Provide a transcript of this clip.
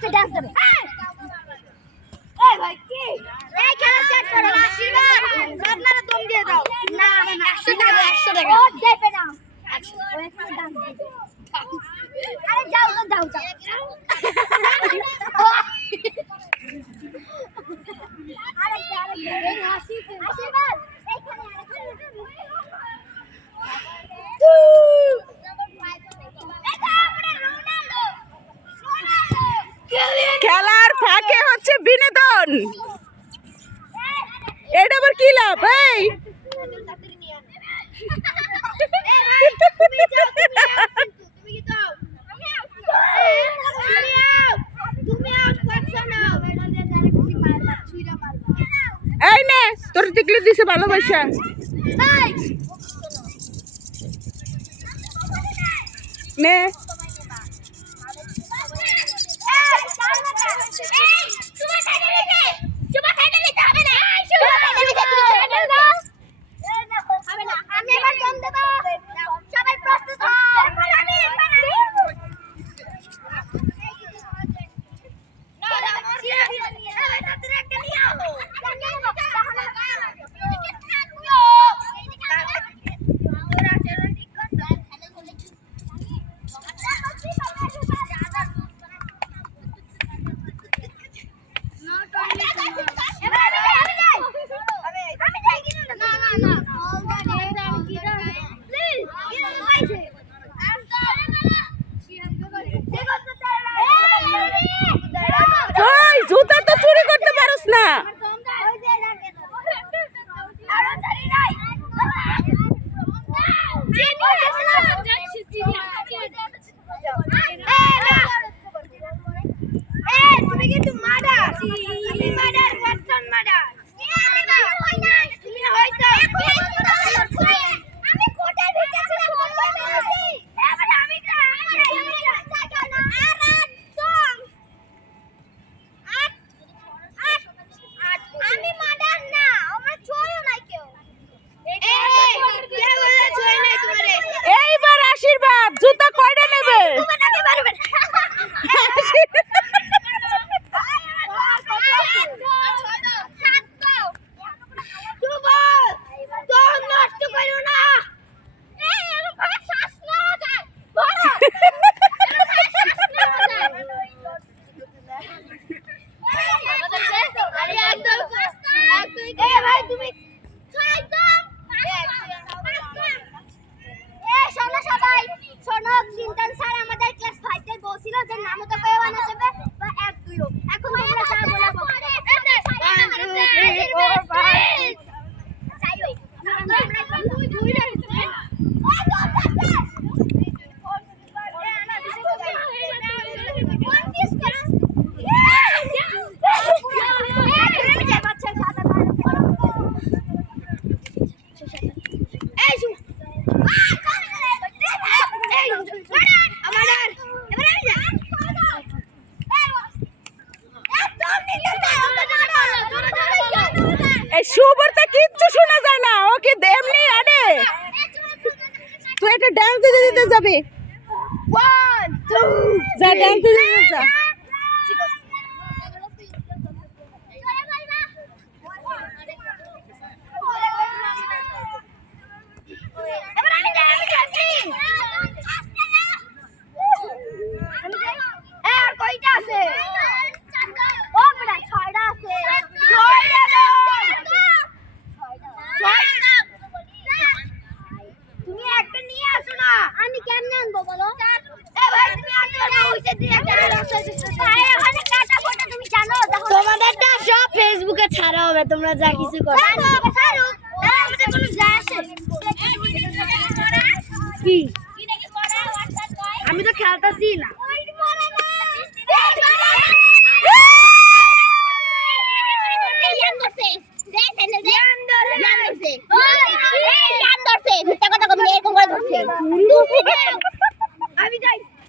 একটা ডান্স দেবে। এই! ভাই কি? এই খেলা স্টার্ট করো আশীর্বাদ আপনারা দম দিয়ে দাও। না না 100 টাকা 100 টাকা। ও দেবে না। 100 ওই এখানে ডান্স দিবে। আরে যাও তো যাও যাও। আরেকটা এই আশীর্বাদ এটা আবার কি লাভ এই এই নে তোর টিকলি দিছে ভালোবাসা নে জুতা তো করতে পারোস না। তুমি মার্ডার কিচ্ছু শোনা যায় না। ওকে এমনি আরে। তুই একটা ডান্স দিতে দিতে যাবি। যা ডান্স দিতে দিতে যা এবার আমি যাই আমি যাচ্ছি আর কয়টা আছে ও বড় ছয়টা আছে ছয়টা ছয়টা তুমি একটা নিয়ে আসো না আমি কেমনে আনব বলো এ ভাই তুমি আনতে পারবে ওইটা দিয়ে একটা ভাই ওখানে কাটা ফোটা তুমি জানো তোমাদেরটা সব ফেসবুকে ছাড়া হবে, তোমরা যা কিছু করো। কি? আমি তো খেলতাছি না। আমি যাই।